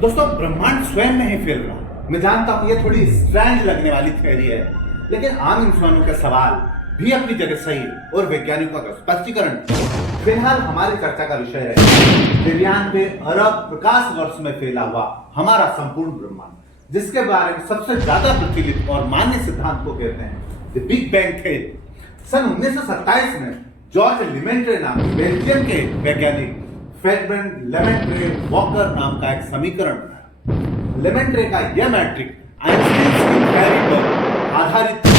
दोस्तों, ब्रह्मांड स्वयं नहीं फैल रहा। मैं जानता हूं ये थोड़ी स्ट्रेंज लगने वाली थ्योरी है, लेकिन आम इंसानों के सवाल भी अपनी जगह सही और वैज्ञानिकों का स्पष्टीकरण। फिलहाल हमारी चर्चा का विषय है 93 अरब प्रकाश वर्ष में फैला हुआ हमारा संपूर्ण ब्रह्मांड, जिसके बारे में सबसे ज्यादा प्रचलित और मान्य सिद्धांत को कहते हैं द बिग बैंग थ्योरी। सन 1927 में जॉर्ज लेमेंट्रे नाम बेल्जियम के वैज्ञानिक फ्रेडरिक लेमेंट्रे वॉकर नाम का एक समीकरण बनाया। लेमेंट्रे का यह मैट्रिक आइंस्टीन की थ्योरी पर आधारित है।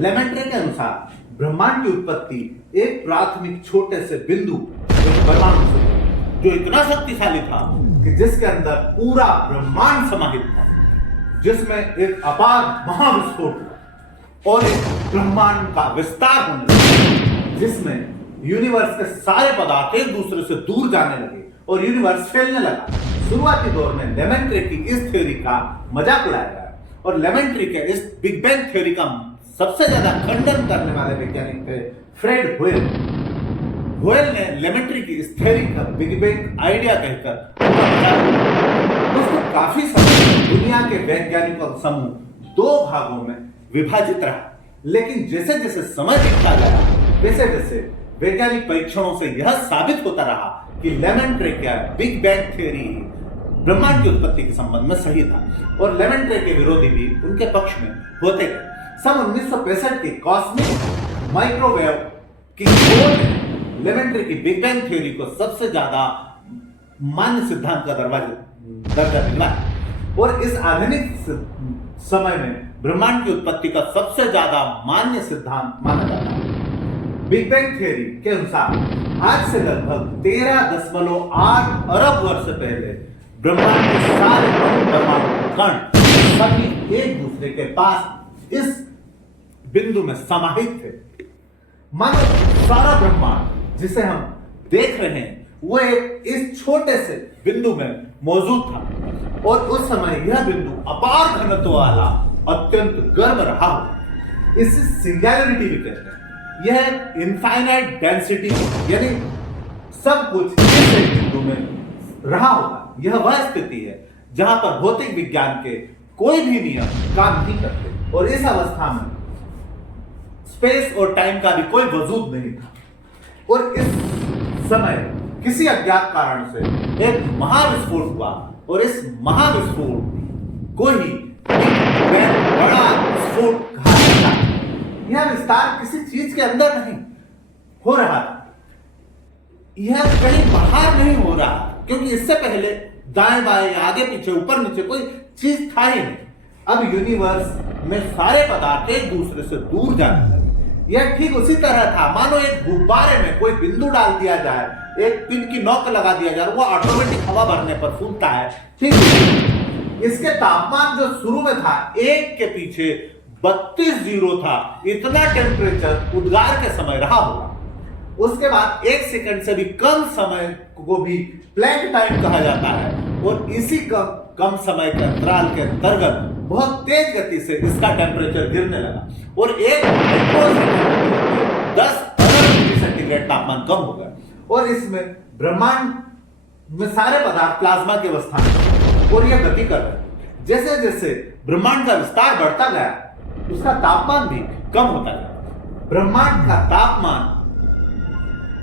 लेमेंट्रे के अनुसार ब्रह्मांड की उत्पत्ति एक प्राथमिक छोटे से बिंदु, एक परमाणु से, जो इतना शक्तिशाली था कि जिसके अंदर पूरा ब्रह्मांड समाहित था, जिसमें एक अपार महाविस्फोट हुआ और एक ब्रह्मांड का विस्तार होने लगा, जिसमें यूनिवर्स के सारे पदार्थ एक दूसरे से दूर जाने लगे और यूनिवर्स फैलने लगा। शुरुआती दौर में लेमेंट्रे की इस थ्योरी का मजाक उड़ाया गया और लेमेंट्रे के इस बिग बैंग थ्योरी का सबसे ज्यादा खंडन करने वाले वैज्ञानिक थे फ्रेड होयल। होयल ने लेमेंट्रे की इस थ्योरी का बिग बैंग आइडिया कहकर दोस्तों काफी समय दुनिया के वैज्ञानिकों का समूह दो भागों में विभाजित रहा, लेकिन जैसे जैसे समय बीतता गया वैसे वैसे वैज्ञानिक परीक्षणों से यह साबित होता रहा कि लेमेंट्रे का बिग बैंग थ्योरी ब्रह्मांड की उत्पत्ति के संबंध में सही था और लेमेंट्रे के विरोधी भी उनके पक्ष में होते गए। सन 1965 की कॉस्मिक माइक्रोवेव की खोज ने लेमेंट्रे की बिग बैंग थ्योरी को सबसे ज्यादा मान्य सिद्धांत का दर्जा मिला और इस आधुनिक समय में ब्रह्मांड की उत्पत्ति का सबसे ज्यादा मान्य सिद्धांत माना जाता है। बिग बैंग थ्योरी के अनुसार आज से लगभग 13.8 अरब वर्ष पहले ब्रह्मांड के सारे परमाणु कण सभी एक दूसरे के पास इस बिंदु में समाहित थे। मानो सारा ब्रह्मांड जिसे हम देख रहे हैं वो एक इस छोटे से बिंदु में मौजूद था और उस समय यह बिंदु अपार घनत्व वाला अत्यंत गर्म रहा हो। इसे सिंगुलैरिटी भी कहते हैं। यह इनफाइनाइट डेंसिटी यानी सब कुछ इस एक बिंदु में रहा होगा। यह वह स्थिति है जहां पर भौतिक विज्ञान के कोई भी नियम काम नहीं करते और इस अवस्था में स्पेस और टाइम का भी कोई वजूद नहीं था और इस समय किसी अज्ञात कारण से एक महाविस्फोट हुआ और इस महाविस्फोट को ही बड़ा विस्फोट कहा जाता है। यह विस्तार किसी चीज के अंदर नहीं हो रहा, यह कहीं बाहर नहीं हो रहा, क्योंकि इससे पहले दाएं बाएं आगे पीछे ऊपर नीचे कोई चीज था ही नहीं। अब यूनिवर्स में सारे पदार्थ एक दूसरे से दूर जाने लगे। यह ठीक उसी तरह था मानो एक गुब्बारे में कोई बिंदु डाल दिया जाए, एक पिन की नोक लगा दिया जाए, वो ऑटोमेटिक हवा भरने पर फूटता है। ठीक इसके तापमान जो शुरू में था 1 के पीछे 32 जीरो था, इतना टेम्परेचर उद्गार के समय रहा होगा। उसके बाद 1 सेकंड से भी कम समय को भी प्लैंक टाइम कहा जाता है और इसी कम समय के अंतराल के अंतर्गत बहुत तेज गति से इसका टेम्परेचर गिरने लगा और 1 माइक्रोसेकंड 10 अरब डिग्री सेंटीग्रेड तापमान कम हो गया और इसमें ब्रह्मांड में सारे पदार्थ प्लाज्मा की अवस्था में और यह गति कर रहे। जैसे जैसे ब्रह्मांड का विस्तार बढ़ता गया उसका तापमान भी कम होता गया। ब्रह्मांड का तापमान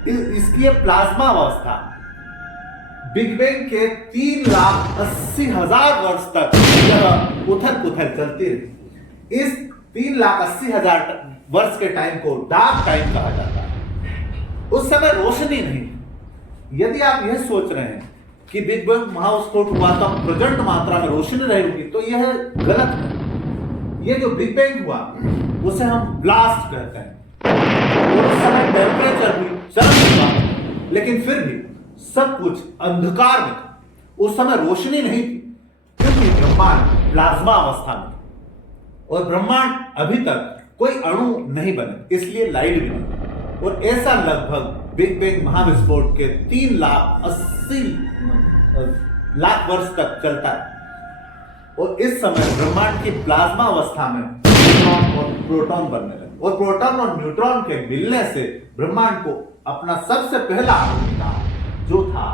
इसकी प्लाज्मा अवस्था बिग बैंग के 3,80,000 वर्ष तक यह उथल पुथल चलती रही। इस 3,80,000 वर्ष के टाइम को डार्क टाइम कहा जाता है। उस समय रोशनी नहीं। यदि आप यह सोच रहे हैं कि बिग बैंग महाविस्फोट हुआ तो प्रचंड मात्रा में रोशनी रहेगी, तो यह गलत है। ये जो बिग बैंग हुआ उसे हम ब्लास्ट कहते हैं और उस समय टेम्परेचर भी चरम हुआ, लेकिन फिर भी सब कुछ अंधकार में था। उस समय रोशनी नहीं थी क्योंकि ब्रह्मांड प्लाज्मा अवस्था में और ब्रह्मांड अभी तक कोई अणु नहीं बने, इसलिए लाइट भी नहीं। और ऐसा लगभग बिग बैंग महाविस्फोट के 3,80,000 वर्ष तक चलता है और इस समय ब्रह्मांड की प्लाज्मा अवस्था में न्यूट्रॉन और प्रोटॉन बनने लगे और प्रोटॉन और न्यूट्रॉन के मिलने से ब्रह्मांड को अपना सबसे पहला अणु मिला जो था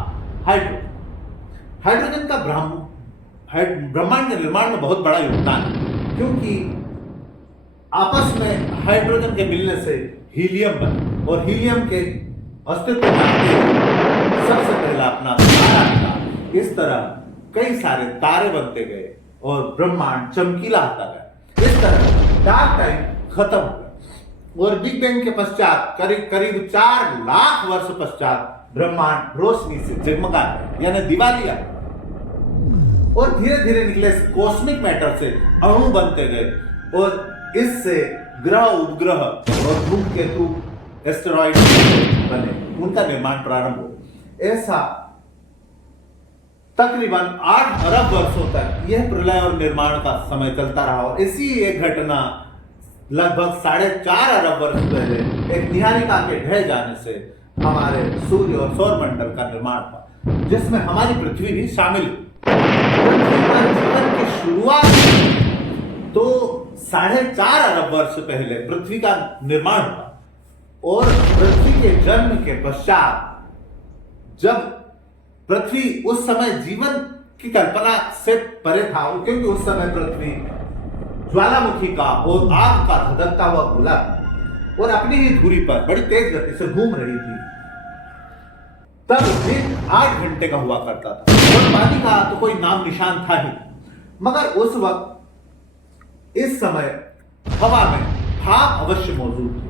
हाइड्रोजन। हाइड्रोजन का ब्रह्मांड के निर्माण में बहुत बड़ा योगदान है, क्योंकि आपस में हाइड्रोजन के मिलने से हीलियम बना और हीलियम के अस्तित्व में आते हुए सबसे पहला अपना तारा निकला। इस तरह कई सारे तारे बनते गए और ब्रह्मांड चमकीला होता गया। इस तरह डार्क टाइम खत्म हो गया और बिग बैंग के पश्चात करीब 4 लाख वर्ष पश्चात ब्रह्मांड रोशनी से जगमगा यानी दिवालिया और धीरे धीरे निकले कॉस्मिक मैटर से अणु बनते गए और इससे ग्रह उपग्रह और धूमकेतु एस्टेरॉइड बने, उनका निर्माण प्रारंभ हो। ऐसा तकरीबन 8 अरब वर्षों तक यह प्रलय और निर्माण का समय चलता रहा और इसी एक घटना लगभग 4.5 अरब वर्ष पहले एक निहारिका के ढह जाने से हमारे सूर्य और सौरमंडल का निर्माण हुआ, जिसमें हमारी पृथ्वी भी शामिल हुई। पृथ्वी पर जीवन की शुरुआत तो 4.5 अरब वर्ष पहले पृथ्वी का निर्माण हुआ और पृथ्वी के जन्म के पश्चात जब पृथ्वी उस समय जीवन की कल्पना से परे था, क्योंकि उस समय पृथ्वी ज्वालामुखी का और आग का धधकता हुआ गोला था और अपनी ही धुरी पर बड़ी तेज गति से घूम रही थी। तब दिन 8 घंटे का हुआ करता था और पानी का तो कोई नाम निशान था ही, मगर उस वक्त इस समय हवा में भाप अवश्य मौजूद थी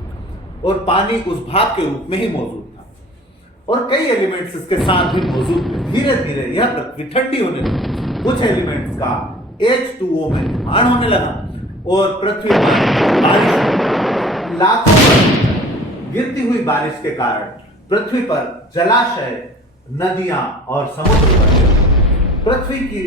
और पानी उस भाप के रूप में ही मौजूद था और कई एलिमेंट्स इसके साथ भी मौजूद थे। धीरे धीरे यह पृथ्वी ठंडी होने लगी, कुछ एलिमेंट्स का H2O में निर्माण होने लगा और पृथ्वी पर बारिश, लाखों वर्ष गिरती हुई बारिश के कारण पृथ्वी पर जलाशय, नदियां और समुद्र बने। पृथ्वी की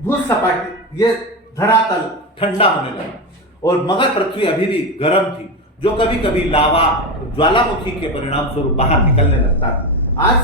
भूसपाटी, ये धरातल ठंडा होने लगा और मगर पृथ्वी अभी भी गर्म थी, जो कभी कभी लावा ज्वालामुखी के परिणाम स्वरूप बाहर निकलने लगता था। आज